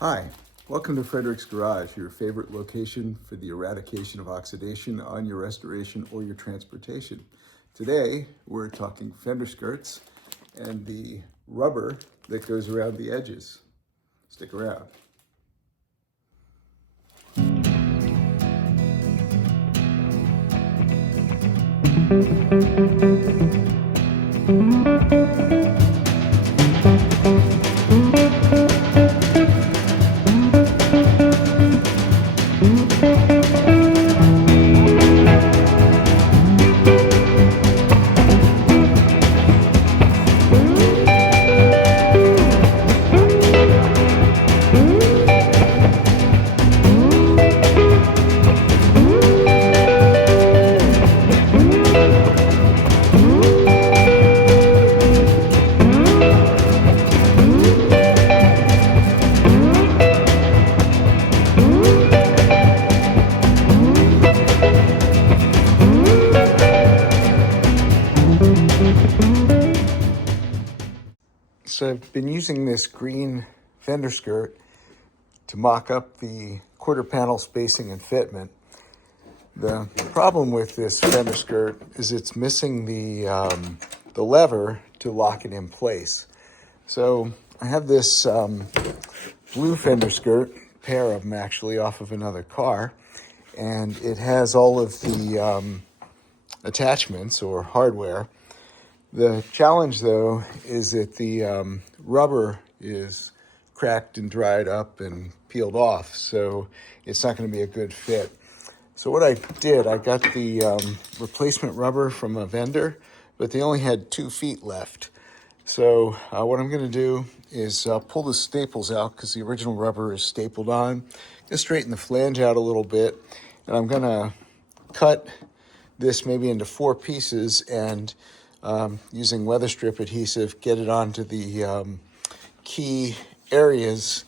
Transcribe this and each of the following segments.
Hi, welcome to Frederick's Garage, your favorite location for the eradication of oxidation on your restoration or your transportation. Today, we're talking fender skirts and the rubber that goes around the edges. Stick around. So I've been using this green fender skirt to mock up the quarter panel spacing and fitment. The problem with this fender skirt is it's missing the lever to lock it in place. So I have this blue fender skirt, pair of them actually, off of another car, and it has all of the attachments or hardware. The challenge, though, is that the rubber is cracked and dried up and peeled off, so it's not going to be a good fit. So what I did, I got the replacement rubber from a vendor, but they only had 2 feet left. So what I'm going to do is pull the staples out because the original rubber is stapled on. Just straighten the flange out a little bit, and I'm going to cut this maybe into 4 pieces and using weather strip adhesive, get it onto the key areas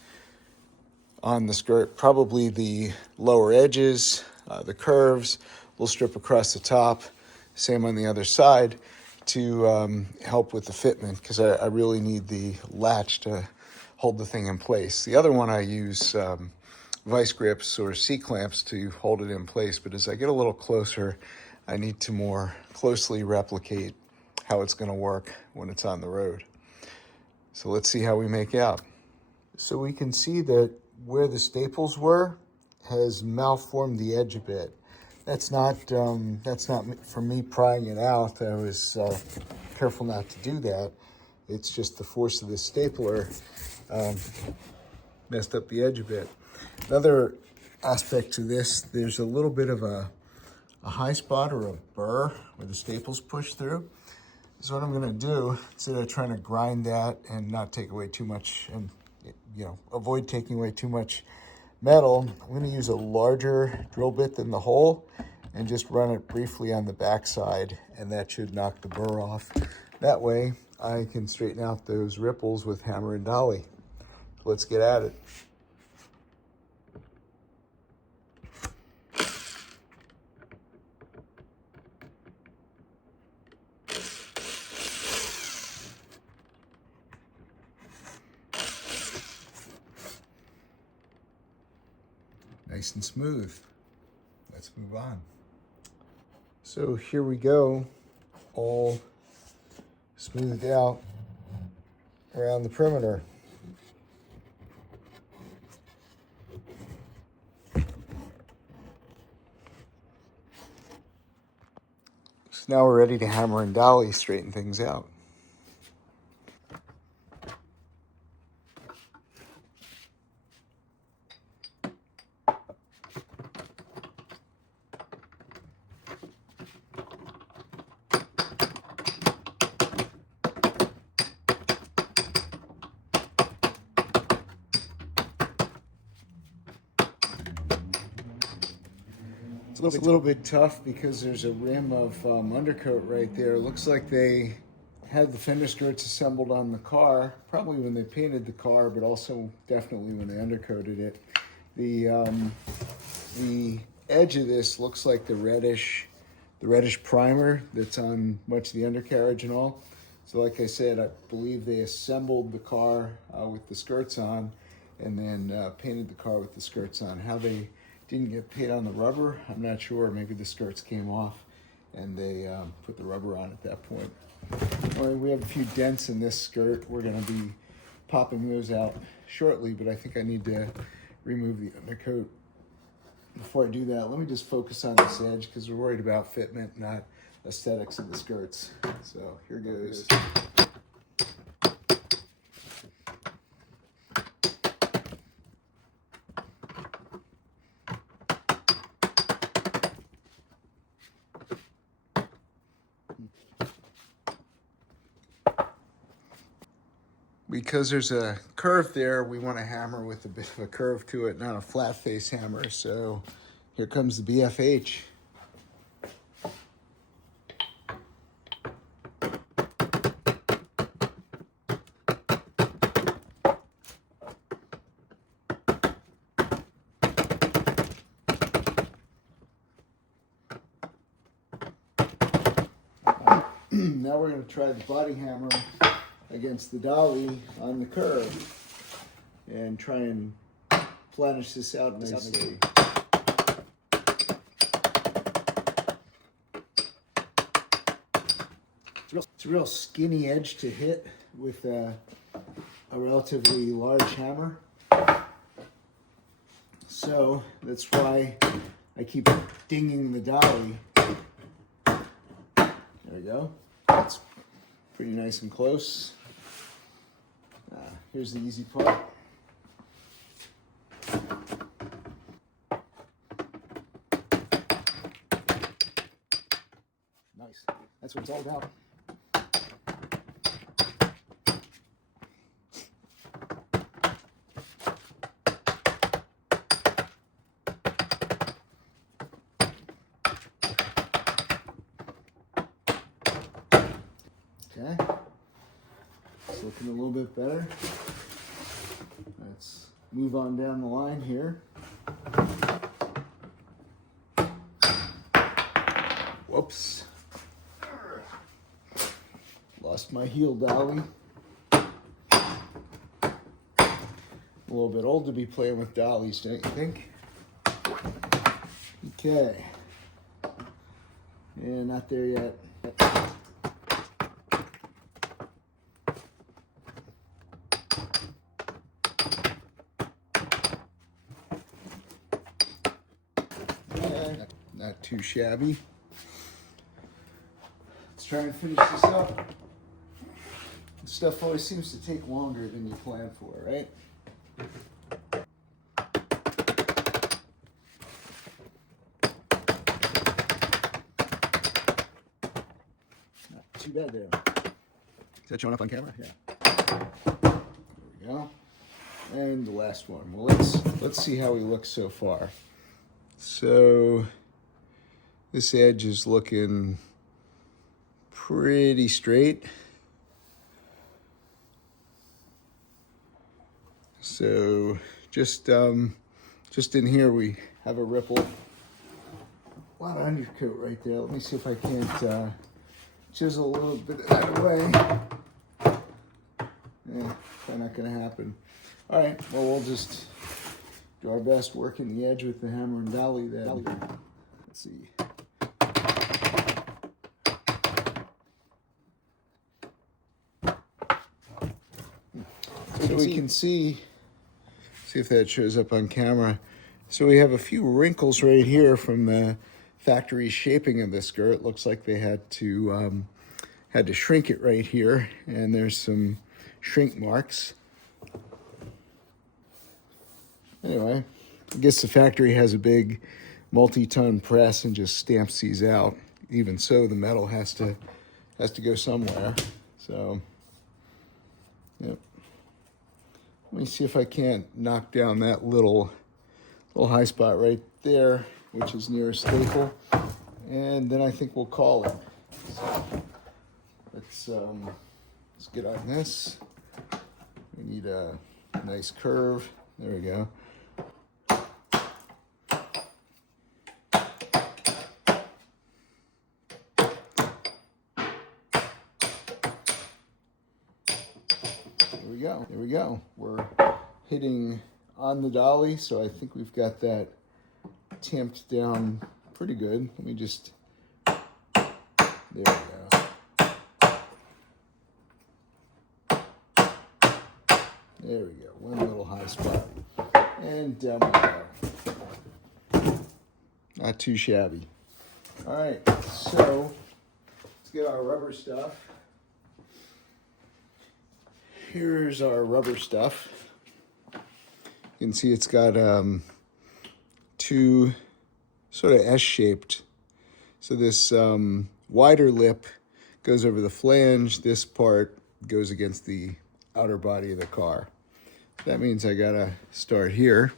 on the skirt, probably the lower edges, the curves. We'll strip across the top, same on the other side, to help with the fitment, because I really need the latch to hold the thing in place. The other one I use vice grips or C-clamps to hold it in place, but as I get a little closer, I need to more closely replicate how it's going to work when it's on the road. So let's see how we make out. So we can see that where the staples were has malformed the edge a bit. That's not for me prying it out. I was careful not to do that. It's just the force of the stapler messed up the edge a bit. Another aspect to this, there's a little bit of a high spot or a burr where the staples push through. So what I'm going to do, instead of trying to grind that and not take away too much and avoid taking away too much metal, I'm going to use a larger drill bit than the hole and just run it briefly on the backside, and that should knock the burr off. That way I can straighten out those ripples with hammer and dolly. Let's get at it. Nice and smooth. Let's move on. So here we go, all smoothed out around the perimeter. So now we're ready to hammer and dolly straighten things out. It's a little bit tough because there's a rim of undercoat right there. It looks like they had the fender skirts assembled on the car, probably when they painted the car, but also definitely when they undercoated it. The edge of this looks like the reddish primer that's on much of the undercarriage and all. So like I said, I believe they assembled the car with the skirts on and then painted the car with the skirts on. How they didn't get paint on the rubber, I'm not sure. Maybe the skirts came off and they put the rubber on at that point. Well, we have a few dents in this skirt. We're going to be popping those out shortly, but I think I need to remove the undercoat. Before I do that, let me just focus on this edge because we're worried about fitment, not aesthetics of the skirts. So here goes. Because there's a curve there, we want to hammer with a bit of a curve to it, not a flat face hammer. So here comes the BFH. Now we're going to try the body hammer against the dolly on the curve and try and planish this out nicely. It's a real skinny edge to hit with a relatively large hammer. So that's why I keep dinging the dolly. There we go. That's pretty nice and close. Here's the easy part. Nice. That's what it's all about. Okay. It's looking a little bit better. Let's move on down the line here. Whoops. Lost my heel dolly. A little bit old to be playing with dollies, don't you think? Okay. Yeah, not there yet. Not too shabby. Let's try and finish this up. This stuff always seems to take longer than you plan for, right? Not too bad there. Is that showing up on camera? Yeah. There we go. And the last one. Well, let's see how we look so far. So this edge is looking pretty straight. So just in here we have a ripple. A lot of undercoat right there. Let me see if I can't chisel a little bit out of the way. Yeah, probably not gonna happen. All right, well, we'll just do our best working the edge with the hammer and dolly then. Let's see. So we can see if that shows up on camera. So we have a few wrinkles right here from the factory shaping of the skirt. Looks like they had to shrink it right here, and there's some shrink marks. Anyway, I guess the factory has a big multi-ton press and just stamps these out. Even so, the metal has to go somewhere. So, yep. Let me see if I can't knock down that little high spot right there, which is near a staple, and then I think we'll call it. So let's get on this. We need a nice curve. There we go. There we go. We're hitting on the dolly, so I think we've got that tamped down pretty good. Let me just, there we go. There we go, one little high spot. And down we go. Not too shabby. All right, so let's get our rubber stuff. Here's our rubber stuff. You can see it's got two sort of S-shaped. So this wider lip goes over the flange. This part goes against the outer body of the car. That means I gotta start here.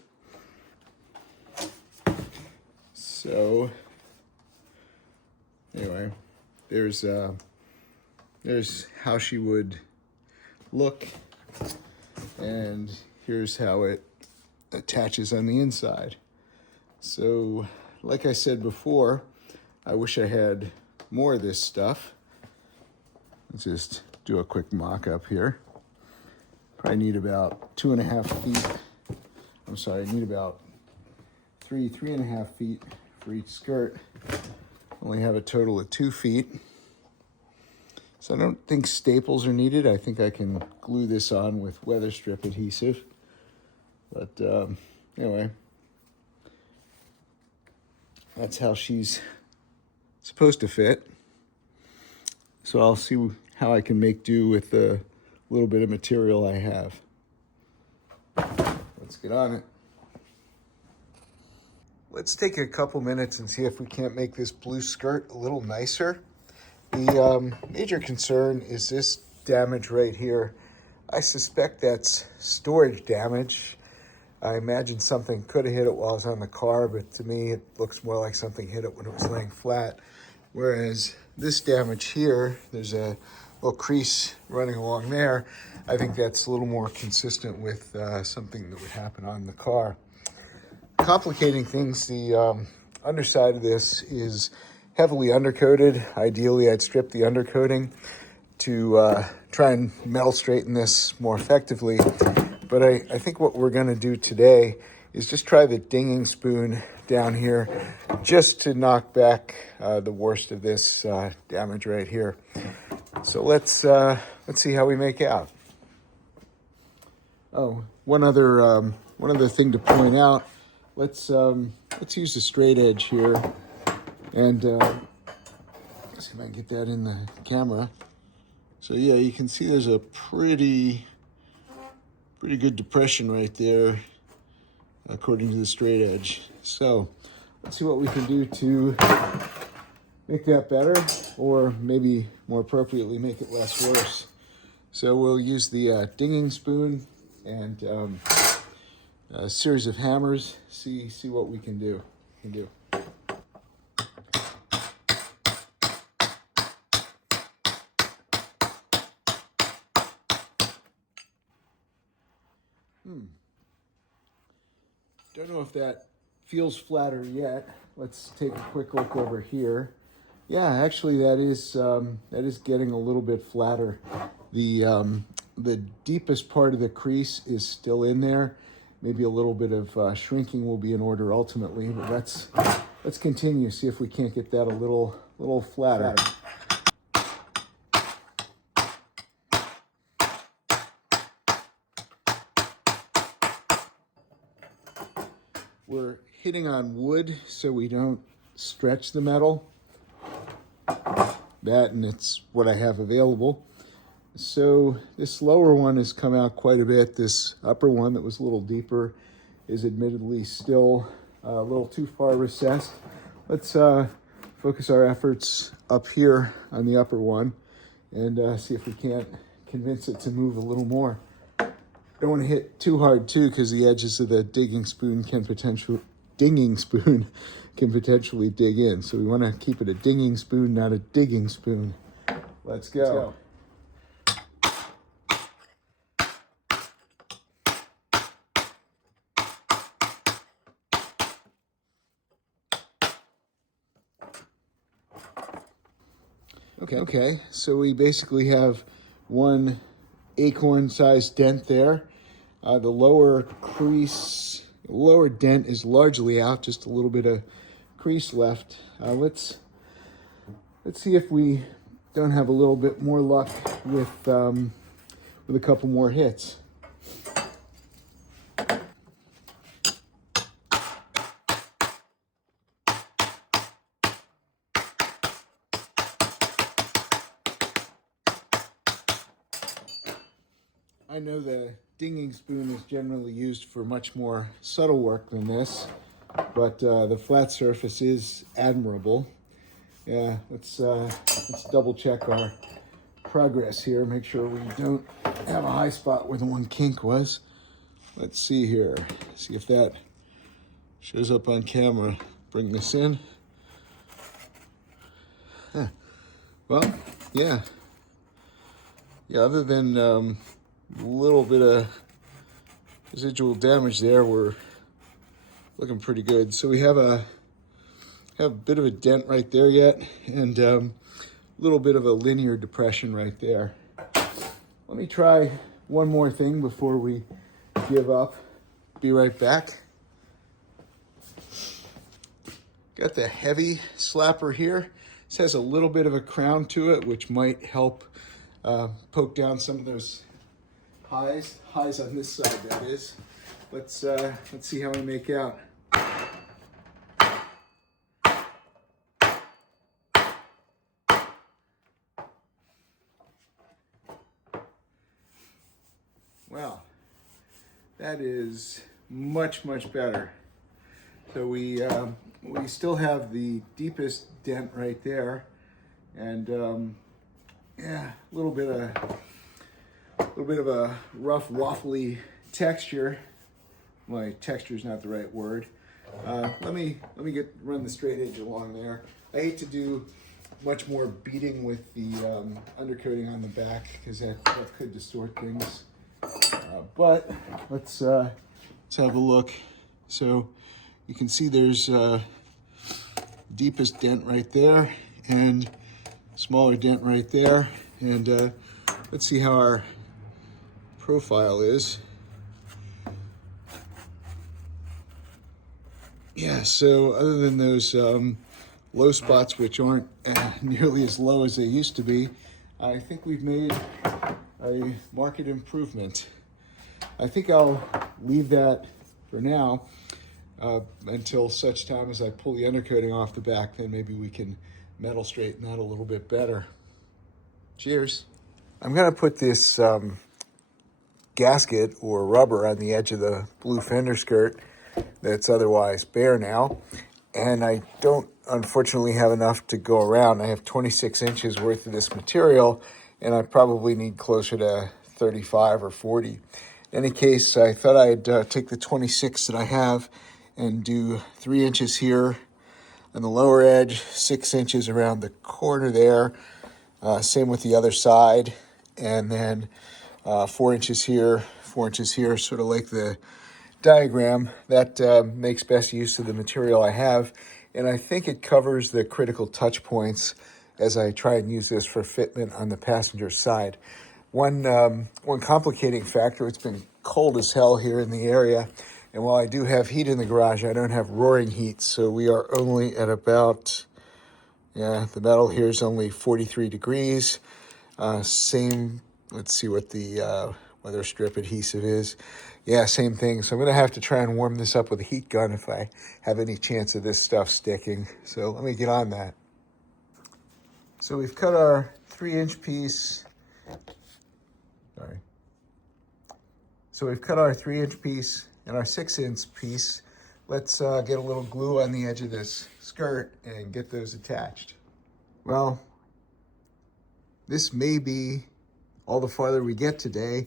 So anyway, there's how she would look, and here's how it attaches on the inside. So like I said before, I wish I had more of this stuff. Let's just do a quick mock-up here. Probably need about 2.5 feet. I'm sorry, I need about 3.5 feet for each skirt. Only have a total of 2 feet. So I don't think staples are needed. I think I can glue this on with weather strip adhesive. But anyway, that's how she's supposed to fit. So I'll see how I can make do with the little bit of material I have. Let's get on it. Let's take a couple minutes and see if we can't make this blue skirt a little nicer. The major concern is this damage right here. I suspect that's storage damage. I imagine something could have hit it while I was on the car, but to me it looks more like something hit it when it was laying flat. Whereas this damage here, there's a little crease running along there. I think that's a little more consistent with something that would happen on the car. Complicating things, the underside of this is heavily undercoated. Ideally, I'd strip the undercoating to try and metal straighten this more effectively. But I think what we're gonna do today is just try the dinging spoon down here just to knock back the worst of this damage right here. So let's see how we make out. Oh, one other thing to point out. Let's use the straight edge here, and let's see if I can get that in the camera. So yeah, you can see there's a pretty good depression right there, according to the straight edge. So let's see what we can do to make that better, or maybe more appropriately, make it less worse. So we'll use the dinging spoon and a series of hammers. See what we can do. Don't know if that feels flatter yet. Let's take a quick look over here. Yeah, actually that is getting a little bit flatter. The deepest part of the crease is still in there. Maybe a little bit of shrinking will be in order ultimately, but let's continue, see if we can't get that a little flatter. We're hitting on wood so we don't stretch the metal. That, and it's what I have available. So this lower one has come out quite a bit. This upper one that was a little deeper is admittedly still a little too far recessed. Let's focus our efforts up here on the upper one and see if we can't convince it to move a little more. Don't want to hit too hard too, because the edges of the dinging spoon can potentially dig in. So we want to keep it a dinging spoon, not a digging spoon. Let's go. Okay, so we basically have one acorn-sized dent there. The lower crease, lower dent is largely out, just a little bit of crease left. Let's see if we don't have a little bit more luck with a couple more hits. I know the dinging spoon is generally used for much more subtle work than this, but the flat surface is admirable. Yeah, let's double check our progress here, make sure we don't have a high spot where the one kink was. Let's see here, see if that shows up on camera. Bring this in. Huh. Well, yeah, other than a little bit of residual damage there, we're looking pretty good. So we have a bit of a dent right there yet, and a little bit of a linear depression right there. Let me try one more thing before we give up. Be right back. Got the heavy slapper here. This has a little bit of a crown to it, which might help poke down some of those highs on this side, that is. Let's see how we make out. Wow, that is much better. So we still have the deepest dent right there, and yeah, a little bit of a rough, waffly texture. My texture is not the right word. Let me run the straight edge along there. I hate to do much more beating with the undercoating on the back because that could distort things. But let's have a look. So you can see there's deepest dent right there and smaller dent right there. And let's see how our profile is. Yeah, so other than those low spots, which aren't nearly as low as they used to be, I think we've made a marked improvement. I think I'll leave that for now until such time as I pull the undercoating off the back. Then maybe we can metal straighten that a little bit better. Cheers. I'm gonna put this gasket or rubber on the edge of the blue fender skirt that's otherwise bare now, and I don't unfortunately have enough to go around. I have 26 inches worth of this material, and I probably need closer to 35 or 40. In any case, I thought I'd take the 26 that I have and do 3 inches here on the lower edge, 6 inches around the corner there, same with the other side, and then 4 inches here, 4 inches here, sort of like the diagram. That makes best use of the material I have, and I think it covers the critical touch points as I try and use this for fitment on the passenger side. One complicating factor, it's been cold as hell here in the area, and while I do have heat in the garage, I don't have roaring heat, so we are only at about, the metal here is only 43 degrees. Same, let's see what the weather strip adhesive is. Yeah, same thing. So I'm going to have to try and warm this up with a heat gun if I have any chance of this stuff sticking. So let me get on that. So we've cut our 3-inch piece. Sorry. So we've cut our 3-inch piece and our 6-inch piece. Let's get a little glue on the edge of this skirt and get those attached. Well, this may be all the farther we get today.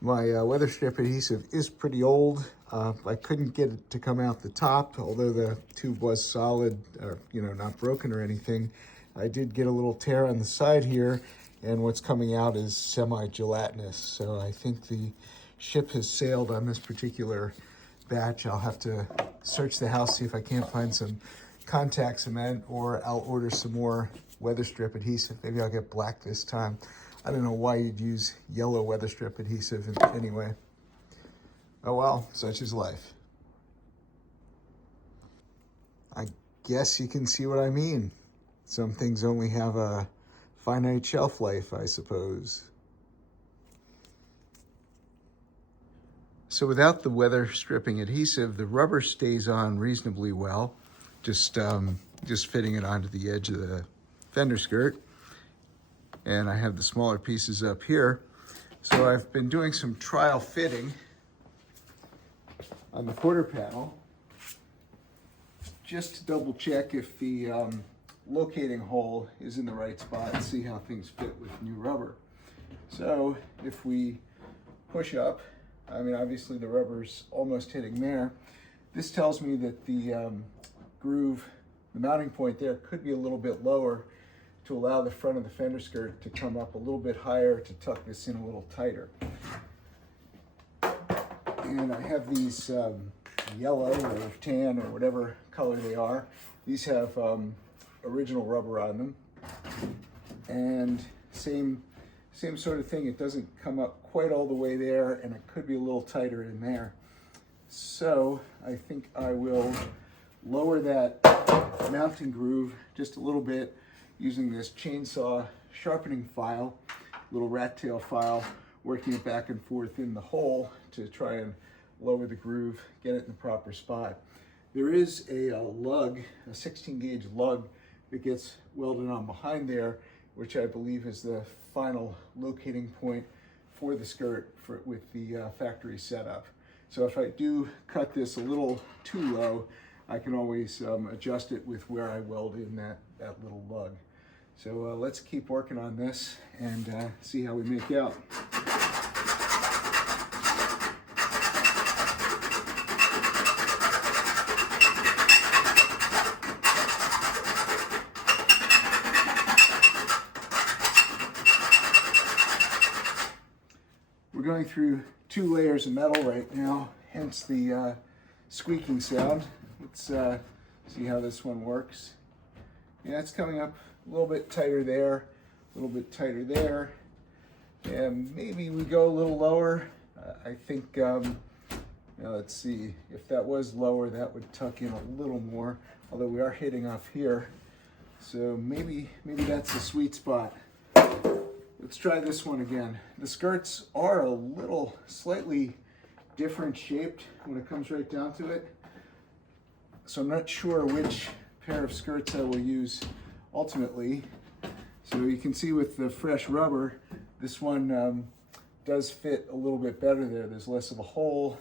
My weather strip adhesive is pretty old. I couldn't get it to come out the top, although the tube was solid, or not broken or anything. I did get a little tear on the side here, and what's coming out is semi-gelatinous. So I think the ship has sailed on this particular batch. I'll have to search the house, see if I can't find some contact cement, or I'll order some more weather strip adhesive. Maybe I'll get black this time. I don't know why you'd use yellow weather strip adhesive anyway. Oh well, such is life. I guess you can see what I mean. Some things only have a finite shelf life, I suppose. So without the weather stripping adhesive, the rubber stays on reasonably well, just fitting it onto the edge of the fender skirt. And I have the smaller pieces up here. So I've been doing some trial fitting on the quarter panel, just to double check if the locating hole is in the right spot and see how things fit with new rubber. So if we push up, I mean, obviously the rubber's almost hitting there. This tells me that the groove, the mounting point there, could be a little bit lower to allow the front of the fender skirt to come up a little bit higher to tuck this in a little tighter. And I have these yellow or tan or whatever color they are. These have original rubber on them. And same sort of thing. It doesn't come up quite all the way there, and it could be a little tighter in there. So I think I will lower that mounting groove just a little bit using this chainsaw sharpening file, little rat tail file, working it back and forth in the hole to try and lower the groove, get it in the proper spot. There is a lug, a 16 gauge lug that gets welded on behind there, which I believe is the final locating point for the skirt with the factory setup. So if I do cut this a little too low, I can always adjust it with where I weld in that little lug. So let's keep working on this and see how we make out. We're going through 2 layers of metal right now, hence the squeaking sound. Let's see how this one works. Yeah, it's coming up a little bit tighter there, a little bit tighter there, and maybe we go a little lower. I think, let's see, if that was lower, that would tuck in a little more, although we are hitting off here. So maybe that's the sweet spot. Let's try this one again. The skirts are a little slightly different shaped when it comes right down to it. So I'm not sure which pair of skirts I will use ultimately. So you can see with the fresh rubber, this one does fit a little bit better there. There's less of a hole.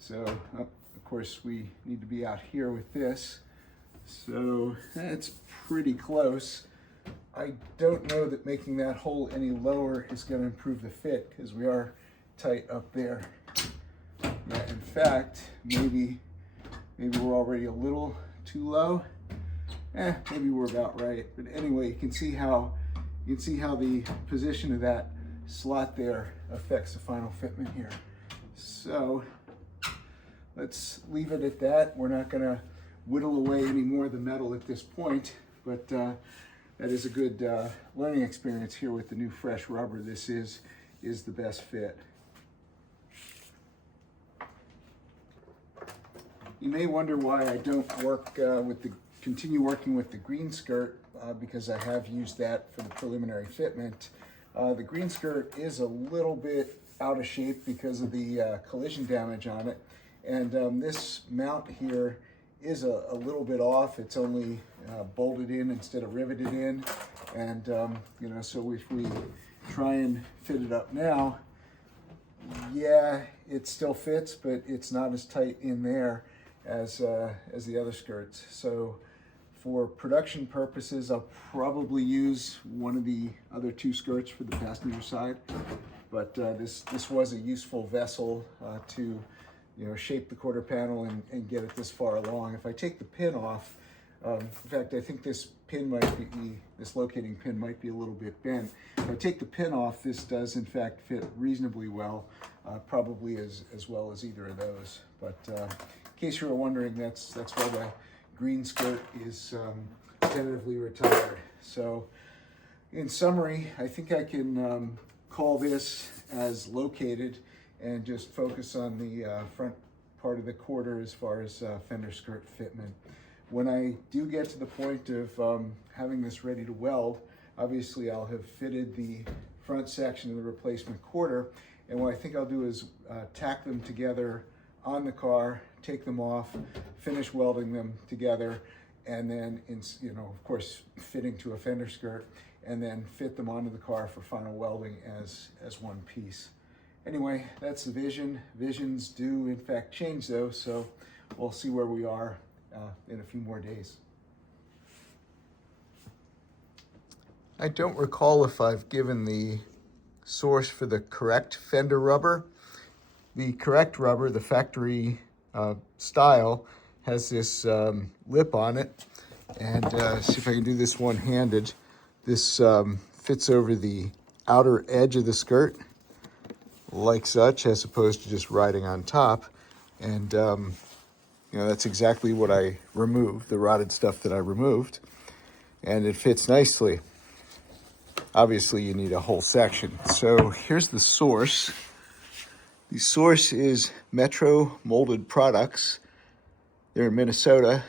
So of course we need to be out here with this. So it's pretty close. I don't know that making that hole any lower is going to improve the fit because we are tight up there. In fact, maybe we're already a little too low. Maybe we're about right. But anyway, you can see how the position of that slot there affects the final fitment here. So let's leave it at that. We're not going to whittle away any more of the metal at this point, but that is a good learning experience here with the new fresh rubber. This is the best fit. You may wonder why I don't continue working with the green skirt because I have used that for the preliminary fitment. The green skirt is a little bit out of shape because of the collision damage on it, and this mount here is a little bit off. It's only bolted in instead of riveted in, and so if we try and fit it up now, yeah, it still fits, but it's not as tight in there as the other skirts. So for production purposes, I'll probably use one of the other 2 skirts for the passenger side, but this was a useful vessel to shape the quarter panel and get it this far along. If I take the pin off, in fact, I think this locating pin might be a little bit bent. If I take the pin off, this does in fact fit reasonably well, probably as well as either of those. But in case you were wondering, that's why the green skirt is tentatively retired. So in summary, I think I can call this as located. and just focus on the front part of the quarter as far as fender skirt fitment. When I do get to the point of having this ready to weld, obviously I'll have fitted the front section of the replacement quarter, and what I think I'll do is tack them together on the car, take them off, finish welding them together, and then, of course, fitting to a fender skirt, and then fit them onto the car for final welding as one piece. Anyway, that's the vision. Visions do, in fact, change though, so we'll see where we are in a few more days. I don't recall if I've given the source for the correct fender rubber. The correct rubber, the factory style, has this lip on it. And see if I can do this one-handed. This fits over the outer edge of the skirt, like such, as opposed to just riding on top. And that's exactly what I removed, the rotted stuff that I removed. And it fits nicely. Obviously, you need a whole section. So here's the source. The source is Metro Moulded Products. They're in Minnesota,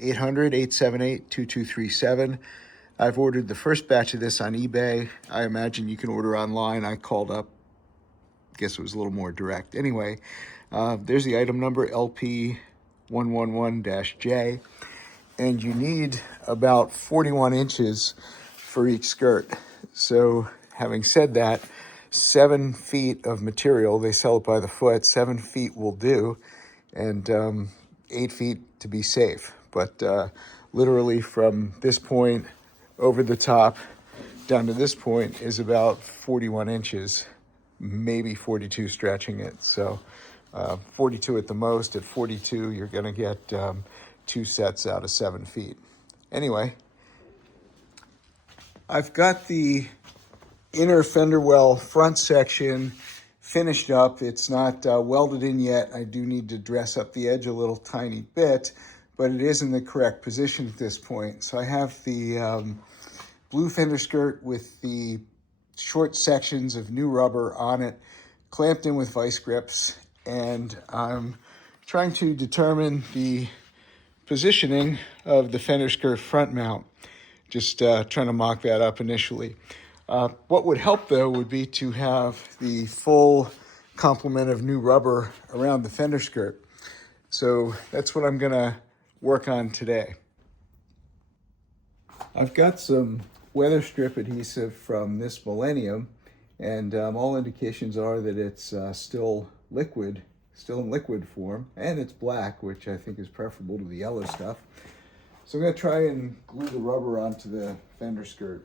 800-878-2237. I've ordered the first batch of this on eBay. I imagine you can order online. I called up, guess it was a little more direct. Anyway, there's the item number, LP111-J. And you need about 41 inches for each skirt. So having said that, 7 feet of material, they sell it by the foot, 7 feet will do, and 8 feet to be safe. But literally from this point over the top down to this point is about 41 inches, maybe 42 stretching it. So 42 at the most. At 42, you're going to get 2 sets out of 7 feet. Anyway, I've got the inner fender well front section finished up. It's not welded in yet. I do need to dress up the edge a little tiny bit, but it is in the correct position at this point. So I have the blue fender skirt with the short sections of new rubber on it, clamped in with vice grips, and I'm trying to determine the positioning of the fender skirt front mount. Just trying to mock that up initially. What would help, though, would be to have the full complement of new rubber around the fender skirt. So that's what I'm going to work on today. I've got some weather strip adhesive from this Millennium, and all indications are that it's still in liquid form, and it's black, which I think is preferable to the yellow stuff. So I'm going to try and glue the rubber onto the fender skirt.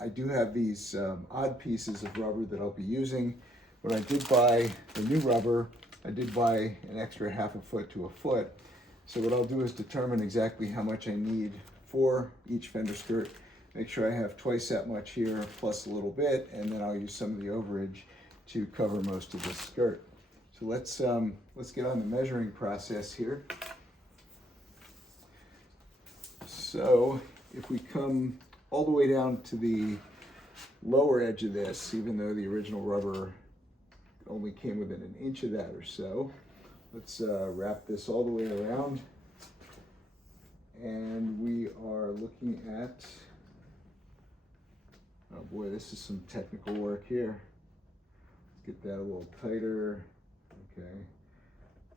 I do have these odd pieces of rubber that I'll be using. When I did buy the new rubber, I did buy an extra ½ a foot to a foot. So what I'll do is determine exactly how much I need for each fender skirt. Make sure I have twice that much here plus a little bit, and then I'll use some of the overage to cover most of the skirt. So let's get on the measuring process here. So if we come all the way down to the lower edge of this, even though the original rubber only came within an inch of that or so, let's wrap this all the way around. And we are looking at, oh boy, this is some technical work here. Let's get that a little tighter. Okay.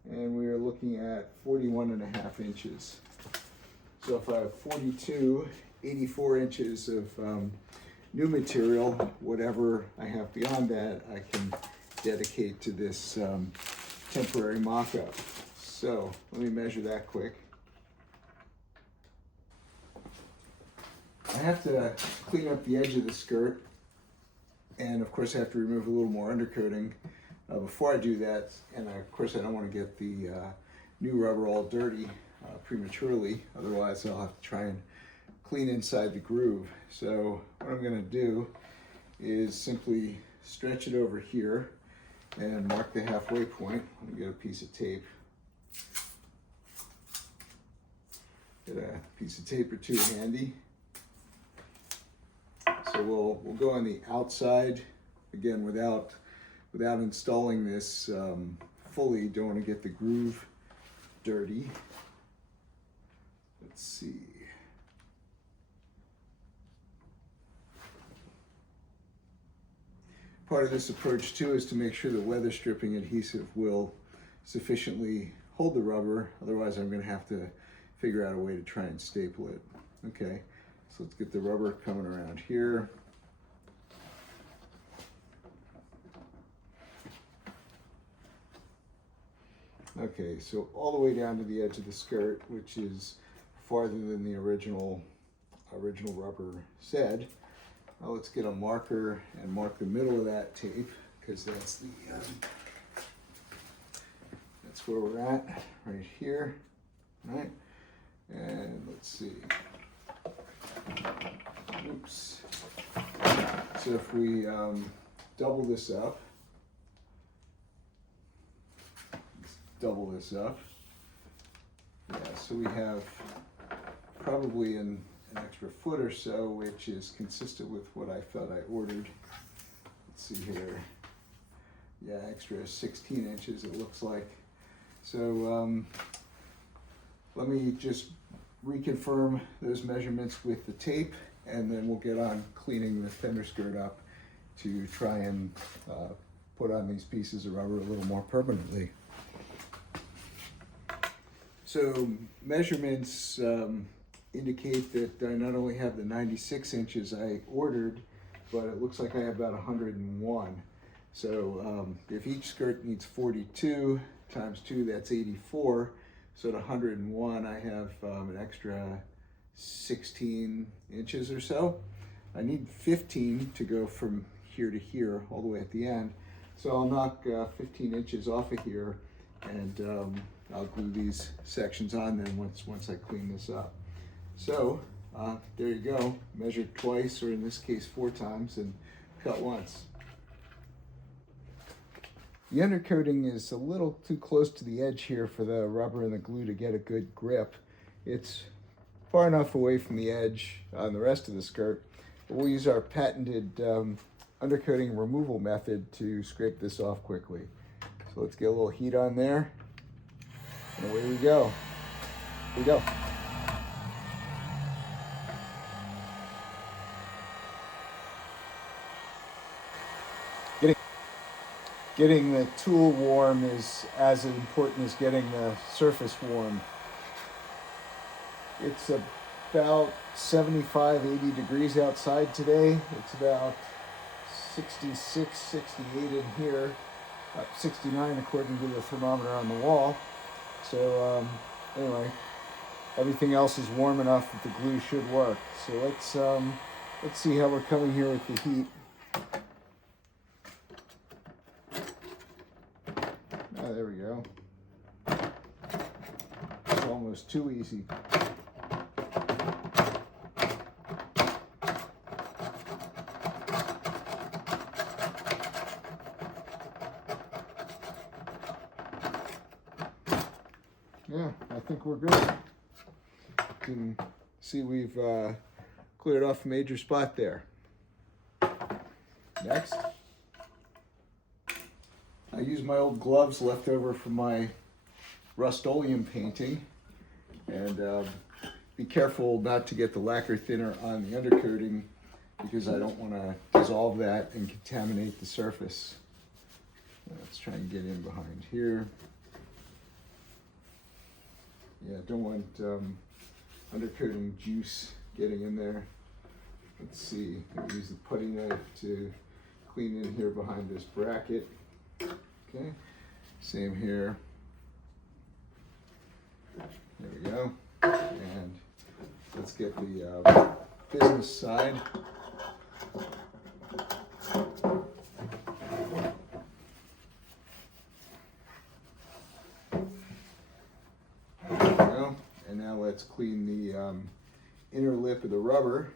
And we are looking at 41.5 inches. So if I have 42, 84 inches of new material, whatever I have beyond that, I can dedicate to this temporary mock-up. So let me measure that quick. I have to clean up the edge of the skirt, and of course I have to remove a little more undercoating before I do that, and of course I don't want to get the new rubber all dirty prematurely, otherwise I'll have to try and clean inside the groove. So what I'm going to do is simply stretch it over here and mark the halfway point. Let me get a piece of tape. Get a piece of tape or two handy. So we'll go on the outside, again without without installing this fully. Don't want to get the groove dirty. Let's see. Part of this approach too is to make sure the weather stripping adhesive will sufficiently hold the rubber, otherwise I'm going to have to figure out a way to try and staple it. Okay, so let's get the rubber coming around here. Okay, so all the way down to the edge of the skirt, which is farther than the original rubber said. Now let's get a marker and mark the middle of that tape, because that's the that's where we're at, right here, right? And let's see. Oops. So if we double this up, yeah, so we have probably an extra foot or so, which is consistent with what I thought I ordered. Let's see here. Yeah, extra 16 inches it looks like. So let me just reconfirm those measurements with the tape, and then we'll get on cleaning the fender skirt up to try and put on these pieces of rubber a little more permanently. So measurements indicate that I not only have the 96 inches I ordered, but it looks like I have about 101. So if each skirt needs 42 times 2, that's 84. So at 101, I have an extra 16 inches or so. I need 15 to go from here to here, all the way at the end. So I'll knock 15 inches off of here, and I'll glue these sections on then once I clean this up. So there you go, measured twice, or in this case 4 times, and cut once. The undercoating is a little too close to the edge here for the rubber and the glue to get a good grip. It's far enough away from the edge on the rest of the skirt, but we'll use our patented undercoating removal method to scrape this off quickly. So let's get a little heat on there, and away we go. Here we go. Getting the tool warm is as important as getting the surface warm. It's about 75, 80 degrees outside today. It's about 66, 68 in here, 69 according to the thermometer on the wall. So anyway, everything else is warm enough that the glue should work. So let's see how we're coming here with the heat. There we go. It's almost too easy. Yeah, I think we're good. You can see we've cleared off a major spot there. Next. I use my old gloves left over from my Rust-Oleum painting, and be careful not to get the lacquer thinner on the undercoating, because I don't want to dissolve that and contaminate the surface. Let's try and get in behind here. Yeah, don't want undercoating juice getting in there. Let's see, I'll use the putty knife to clean in here behind this bracket. Okay, same here. There we go. And let's get the business side. There we go. And now let's clean the inner lip of the rubber.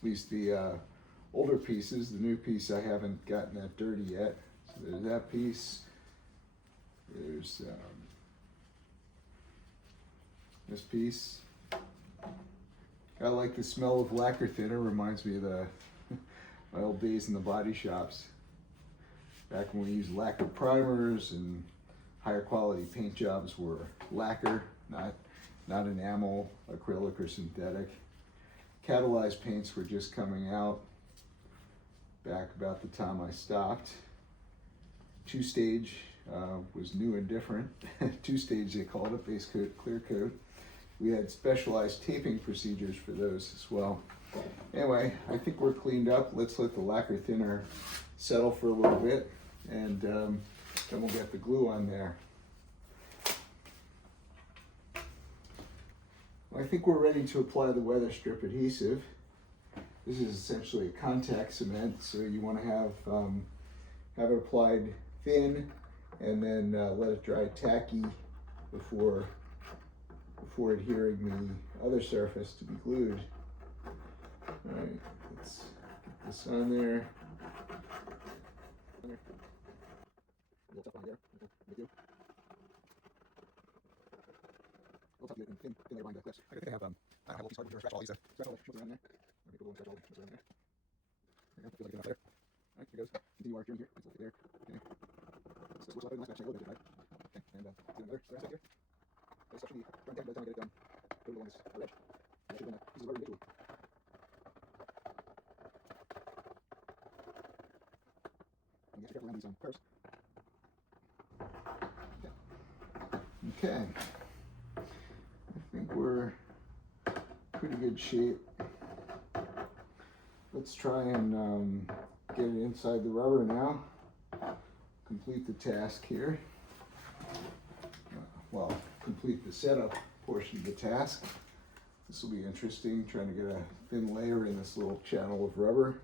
At least the older pieces. The new piece I haven't gotten that dirty yet. So there's that piece. There's this piece. I like the smell of lacquer thinner. Reminds me of the my old days in the body shops. Back when we used lacquer primers and higher quality paint jobs were lacquer, not enamel, acrylic, or synthetic. Catalyzed paints were just coming out back about the time I stopped. Two-stage was new and different. Two-stage they called it, base coat, clear coat. We had specialized taping procedures for those as well. Anyway, I think we're cleaned up. Let's let the lacquer thinner settle for a little bit, and then we'll get the glue on there. I think we're ready to apply the weather strip adhesive. This is essentially a contact cement, so you want to have it applied thin and then let it dry tacky before adhering the other surface to be glued. All right, let's get this on there. I have I have all these hardwood scratch all these scratch all the schmutz around there. Maybe we'll scratch all the schmutz around there. There you go. Feels like getting up there. All right, here goes. Continue our journey here. Let's look there. Okay. So we'll nice match a little bit, right? Okay, and do another square here. This should be done by the time I get it done. Put it on this ledge. I should run that piece of rubber into it. And get careful around these curves. Okay. I think we're pretty good shape. Let's try and get it inside the rubber now. Complete the task here. Well, complete the setup portion of the task. This will be interesting, trying to get a thin layer in this little channel of rubber.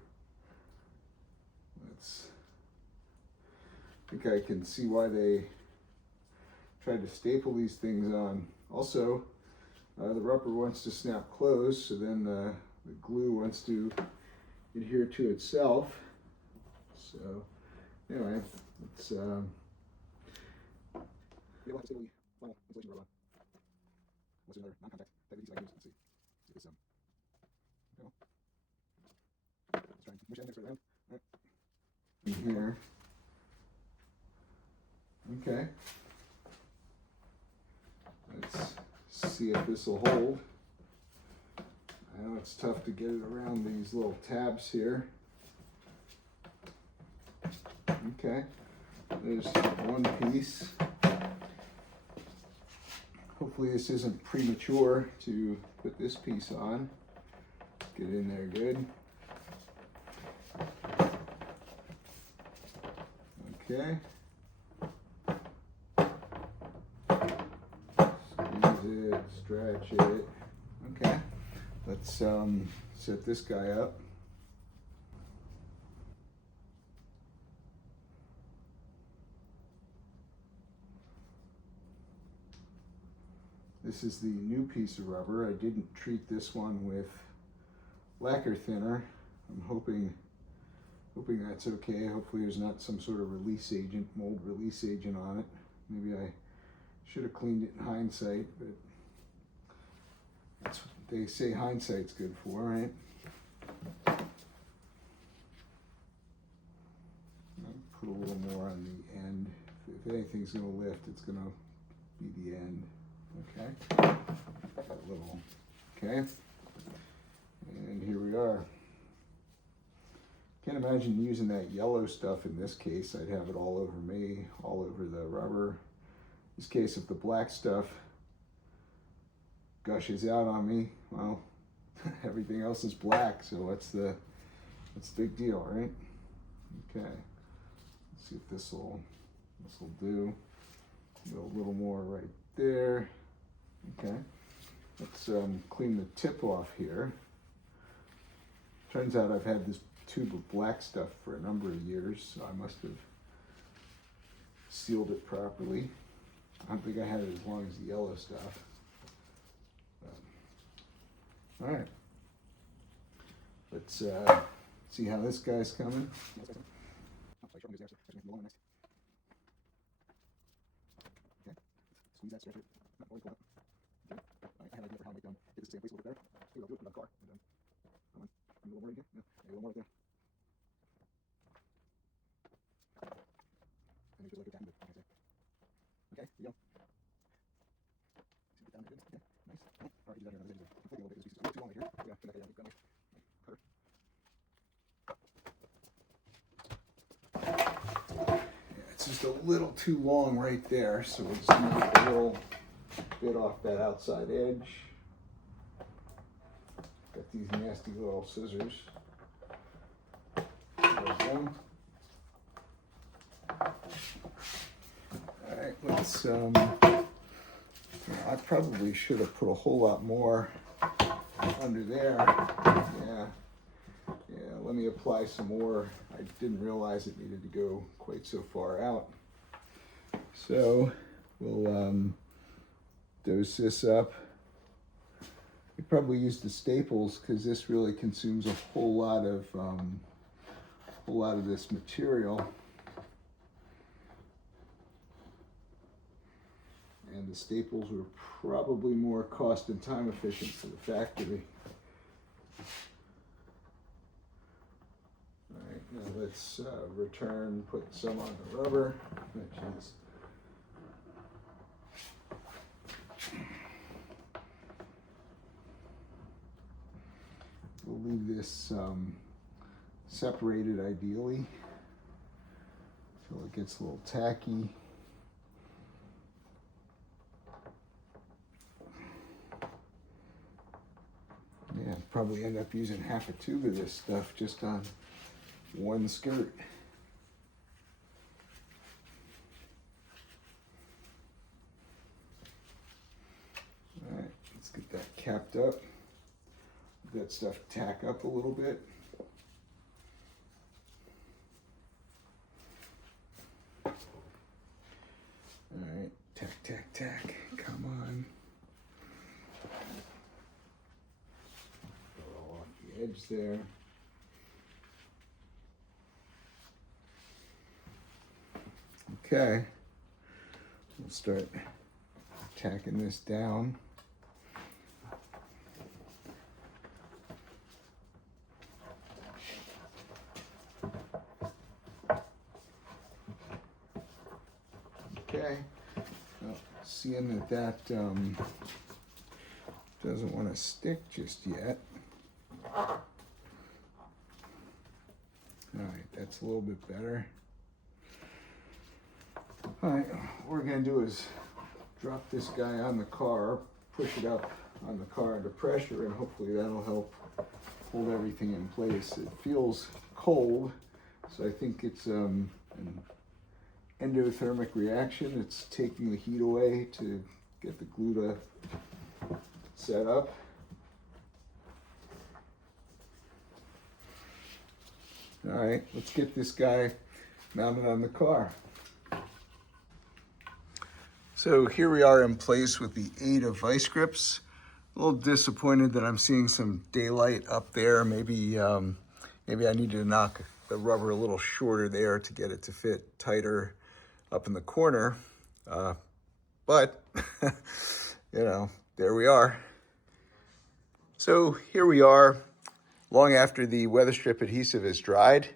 I think I can see why they tried to staple these things on. Also, the rubber wants to snap closed, so then the glue wants to adhere to itself. So anyway, let's final insulation rubber on. What's another non-contact type of adhesive I can use? Let's see. Get this go. Let's try and push that next around. All right. Here. Okay. Let's see if this will hold. I know it's tough to get it around these little tabs here. Okay, there's one piece. Hopefully this isn't premature to put this piece on. Get in there good. Okay. Squeeze it, stretch it. Okay, let's set this guy up. This is the new piece of rubber. I didn't treat this one with lacquer thinner. I'm hoping that's okay. Hopefully there's not some sort of release agent, mold release agent on it. Maybe I should have cleaned it in hindsight, but that's what they say hindsight's good for, right? I'll put a little more on the end. If anything's going to lift, it's going to be the end. Okay, a little, okay, and here we are. Can't imagine using that yellow stuff in this case. I'd have it all over me, all over the rubber. In this case, if the black stuff gushes out on me, well, everything else is black, so what's the big deal, right? Okay, let's see if this will do. Go a little more right there. Okay, let's clean the tip off here. Turns out I've had this tube of black stuff for a number of years, so I must have sealed it properly. I don't think I had it as long as the yellow stuff. All right, let's see how this guy's coming. Okay, squeeze that, stretch it. Not really pull out. Okay. I had an idea for how to make get this same place a little bit better. Maybe I'll do it with the car. And then a little more in here. Yeah, a little more right there. It's just a little too long right there, so we're just going to get a little bit off that outside edge. Got these nasty little scissors. There's them. All right, let's, I probably should have put a whole lot more under there. Yeah, let me apply some more. I didn't realize it needed to go quite so far out. So we'll dose this up. You probably use the staples because this really consumes a whole lot of this material. And the staples were probably more cost and time efficient for the factory. All right, now let's return, put some on the rubber, which is we'll leave this separated ideally until it gets a little tacky. Yeah, probably end up using half a tube of this stuff just on one skirt. All right, let's get that capped up. That stuff tack up a little bit. All right, tack, tack, tack. Come on. Go off the edge there. Okay, we'll start tacking this down. Okay, well, seeing that doesn't want to stick just yet. All right, that's a little bit better. All right, what we're gonna do is drop this guy on the car, push it up on the car under pressure, and hopefully that'll help hold everything in place. It feels cold, so I think it's an endothermic reaction. It's taking the heat away to get the glue to set up. All right, let's get this guy mounted on the car. So here we are in place with the 8 of vice grips. A little disappointed that I'm seeing some daylight up there. Maybe maybe I need to knock the rubber a little shorter there to get it to fit tighter up in the corner. But, you know, there we are. So here we are, long after the weather strip adhesive is dried.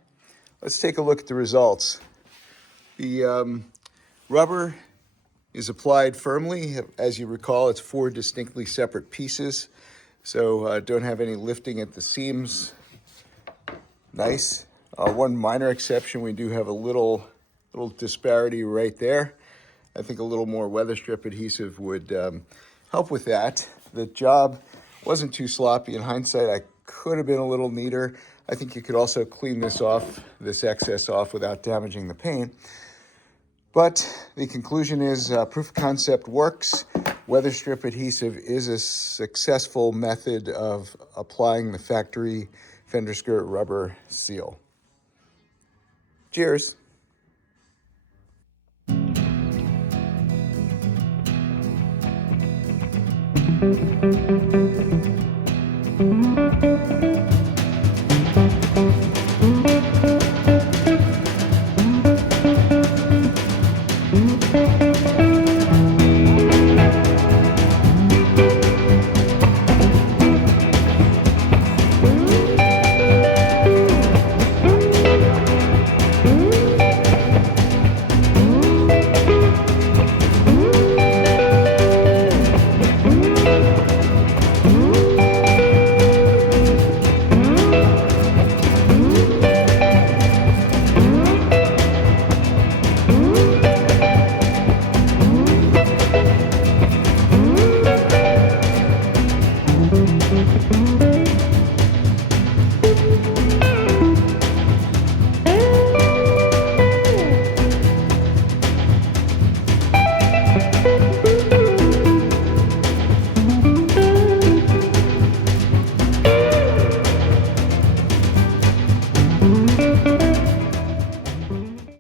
Let's take a look at the results. The rubber is applied firmly. As you recall, it's 4 distinctly separate pieces, so don't have any lifting at the seams. Nice. One minor exception, we do have a little disparity right there. I think a little more weather strip adhesive would help with that. The job wasn't too sloppy. In hindsight, I could have been a little neater. I think you could also clean this off, this excess off, without damaging the paint. But the conclusion is proof of concept works. Weather strip adhesive is a successful method of applying the factory fender skirt rubber seal. Cheers.